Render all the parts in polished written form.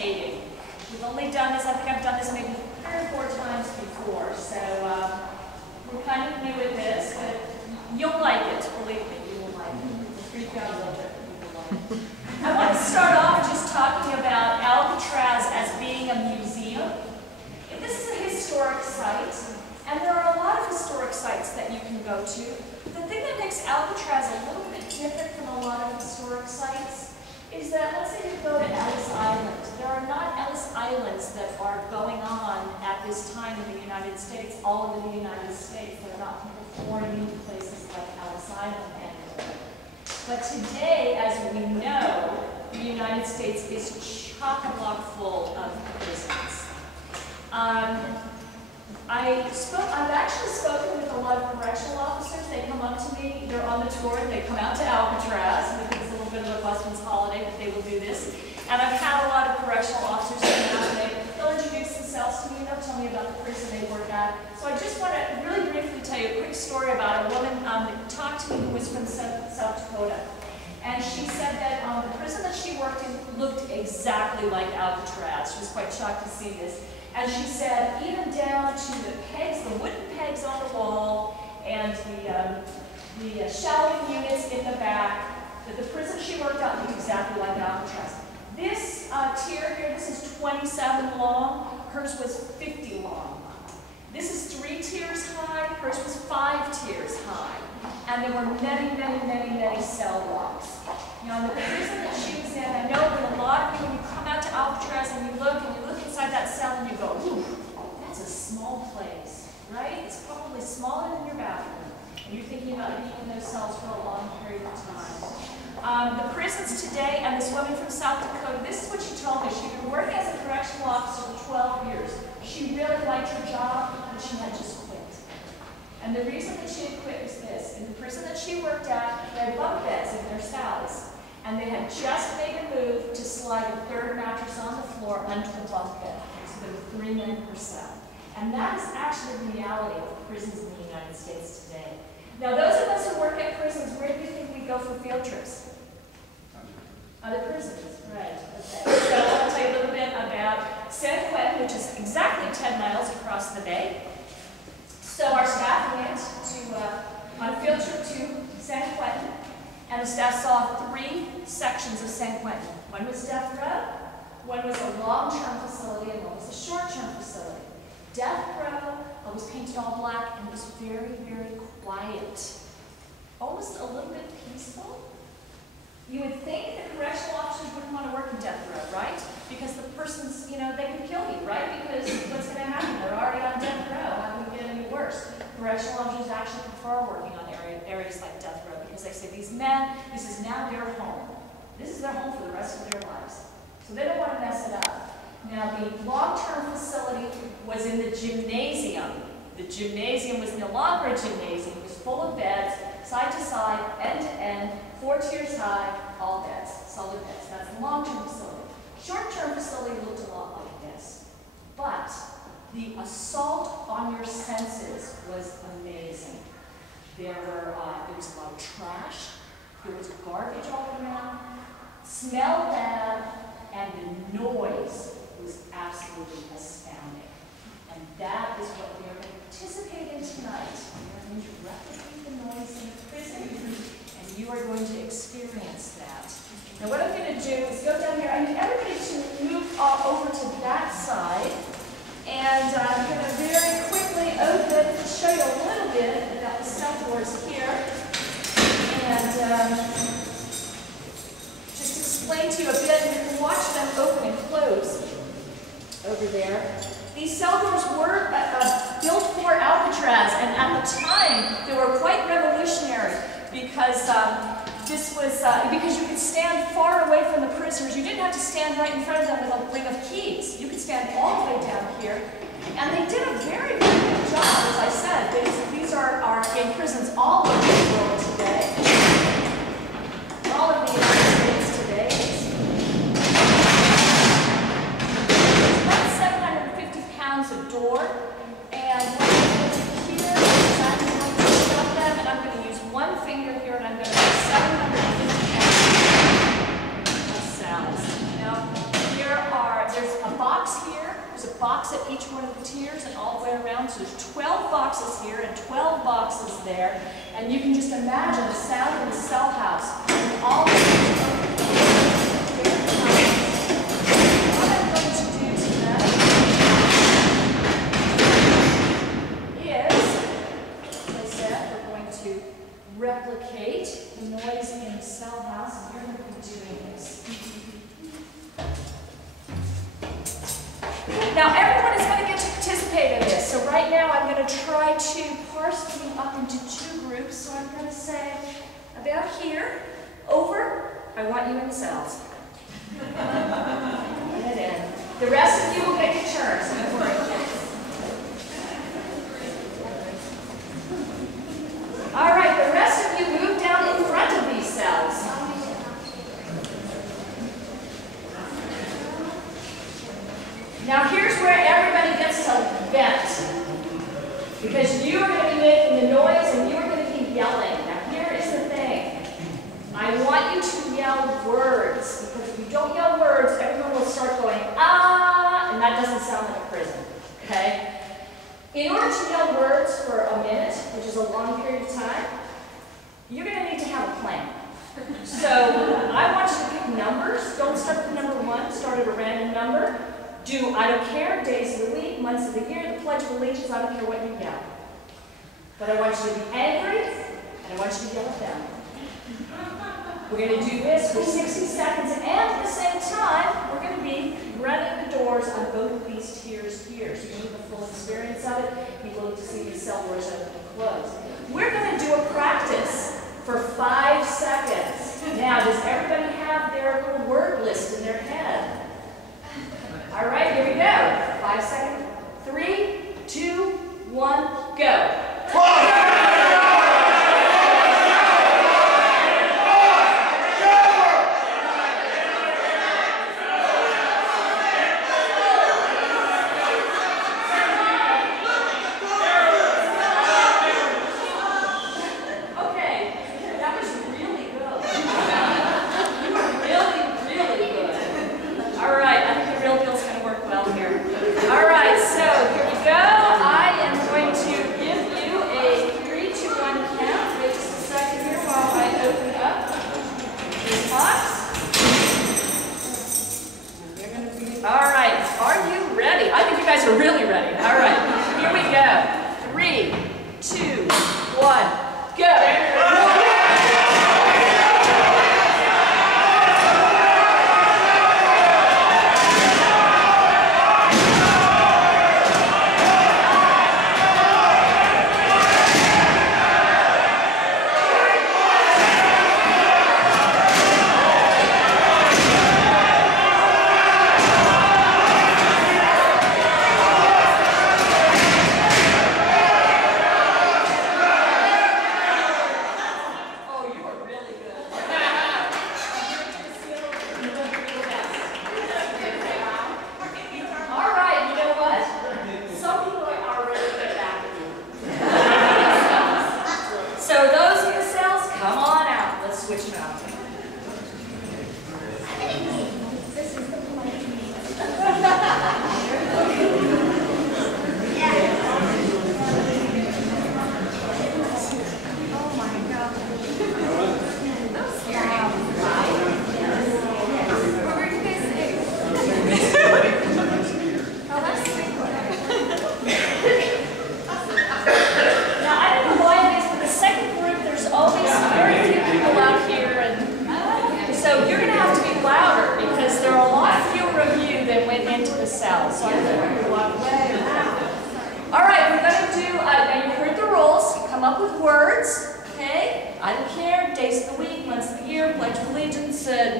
participating. We've only done this, I think I've done this maybe 3 or 4 times before, so we're kind of new at this, but you'll like it, believe me, you will like it. It'll freak you out a little bit, but you will like it. I want to start off just talking about Alcatraz as being a museum. This is a historic site, and there are a lot of historic sites that you can go to. The thing that makes Alcatraz a little bit different from a lot of historic sites is that, let's say you go to Ellis Island. There are not Ellis Islands that are going on at this time in the United States, all over the United States. They're not pouring into places like Ellis Island anymore. But today, as we know, the United States is chock-a-block full of prisons. I've actually spoken with a lot of correctional officers. They come up to me, they're on the tour, they come out to Alcatraz. Because it's a little bit of a busman's holiday, but they will do this. And I've had a lot of correctional officers come out and they'll introduce themselves to me and they'll tell me about the prison they work at. So I just want to really briefly tell you a quick story about a woman that talked to me who was from South Dakota. And she said that the prison that she worked in looked exactly like Alcatraz. She was quite shocked to see this. And she said, even down to the pegs, the wooden pegs on the wall, and the shelving units in the back, that the prison she worked at looked exactly like Alcatraz. This tier here, this is 27 long, hers was 50 long. This is 3 tiers high, hers was 5 tiers high. And there were many, many, many, many cell blocks. You know, in the prison that she was in, I know that a lot of you, when you come out to Alcatraz and you look inside that cell and you go, ooh, that's a small place, right? It's probably smaller than your bathroom. And you're thinking about being in those cells for a long period of time. The prisons today, and this woman from South Dakota, this is what she told me. She'd been working as a correctional officer for 12 years. She really liked her job, but she had just quit. And the reason that she had quit was this. In the prison that she worked at, they had bunk beds in their cells. And they had just made a move to slide a 3rd mattress on the floor under the bunk bed. So there were 3 men per cell. And that is actually the reality of prisons in the United States today. Now, those of us who work at prisons, where do you think we go for field trips? Other prisons, right. Okay. So I'll tell you a little bit about San Quentin, which is exactly 10 miles across the bay. So our staff went on a field trip to San Quentin. And the staff saw 3 sections of San Quentin. One was death row, one was a long-term facility, and one was a short-term facility. Death row was painted all black and it was very, very quiet. Almost a little bit peaceful. You would think that correctional officers wouldn't want to work in death row, right? Because the person's, you know, they can kill you, right? Because what's going to happen? They're already on death row. How can it get any worse? Correctional officers actually prefer working on areas like death row because they say these men, this is now their home. This is their home for the rest of their lives. So they don't want to mess it up. Now the long-term facility was in the gymnasium. The gymnasium was no longer a gymnasium. It was full of beds, side to side, end to end, 4 tiers high, all beds, solid beds. That's the long-term facility. Short-term facility looked a lot like this. But the assault on your senses was amazing. There was a lot of trash, there was garbage all around, smell bad, and the noise was absolutely astounding. And that is what we are going to participate in tonight. We are going to replicate the noise in the prison, and you are going to experience that. Now what I'm going to do is go down here. I need everybody to move over to that side. And I'm going to very quickly open to show you a little bit about the cell doors here. And just explain to you a bit, and you can watch them open and close over there. These cell doors were built for Alcatraz, and at the time they were quite revolutionary because this was because you could stand far away from the prisoners. You didn't have to stand right in front of them with a ring of keys. You could stand all the way down here. And they did a very, very good job, as I said. These are in prisons all over the world today. All of the United States today. It's about 750 pounds a door. And what I'm going to do here is I'm going to shove them, and I'm going to use one finger here, and I'm going to do 750 pounds of cells. Now, way around. So there's 12 boxes here and 12 boxes there. And you can just imagine the sound in the cell house. All of what I'm going to do tonight is, as I said, we're going to replicate the noise in the cell house, and you're going to be doing this. Now, everyone is going to get to participate in this. So right now, I'm going to try to parse them up into 2 groups. So I'm going to say, about here, over, I want you in the cells. And in. The rest of you will get your turn, so don't worry. All right, the rest of you move down in front of these cells. Now here's where everybody gets to vent. Because you are going to be making the noise and you are going to be yelling. Now here is the thing. I want you to yell words. Because if you don't yell words, everyone will start going, ah, and that doesn't sound like a prison. Okay? In order to yell words for a minute, which is a long period of time, you're going to need to have a plan. So I want you to pick numbers. Don't start with number 1. Start at a random number. Do I don't care, days of the week, months of the year, the Pledge of Allegiance, I don't care what you yell. But I want you to be angry, and I want you to yell at them. We're going to do this for 60 seconds, and at the same time, we're going to be running the doors on both of these tiers here. So you're going to get the full experience of it. You will get to see these cell doors open and close. We're going to do a practice for 5 seconds. Now, does everybody have their little word list in their head? All right, here we go. 5 seconds. 3, 2, 1, go.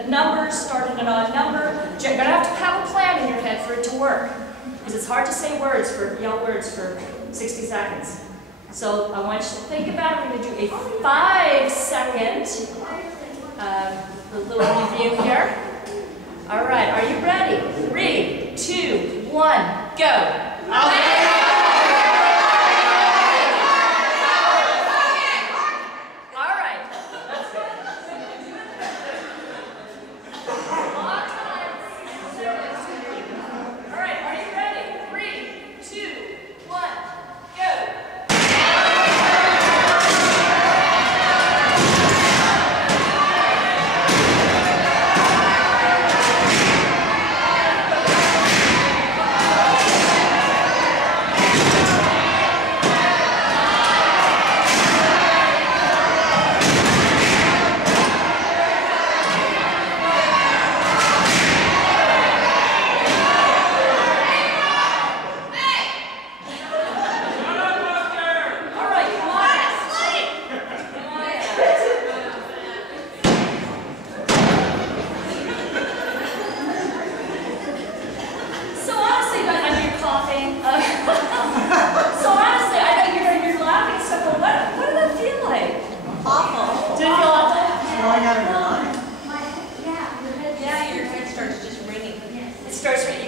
Numbers, start at an odd number. You're going to have a plan in your head for it to work. Because it's hard to say words, yell words for 60 seconds. So I want you to think about it. We're going to do a 5-second little review here. All right, are you ready? 3, 2, 1, go. One.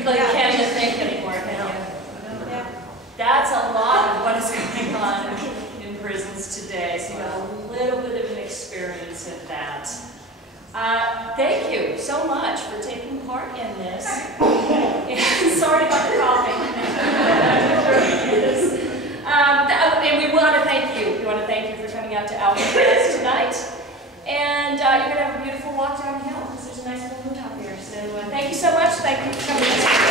You can't even think anymore, can you? Yeah. That's a lot of what is going on in prisons today. So you got a little bit of an experience in that. Thank you so much for taking part in this. And sorry about the coughing. And we want to thank you. We want to thank you for coming out to Alcatraz tonight. And you're going to have a beautiful walk downhill because there's a nice little moon out there. So thank you so much. Thank you for coming.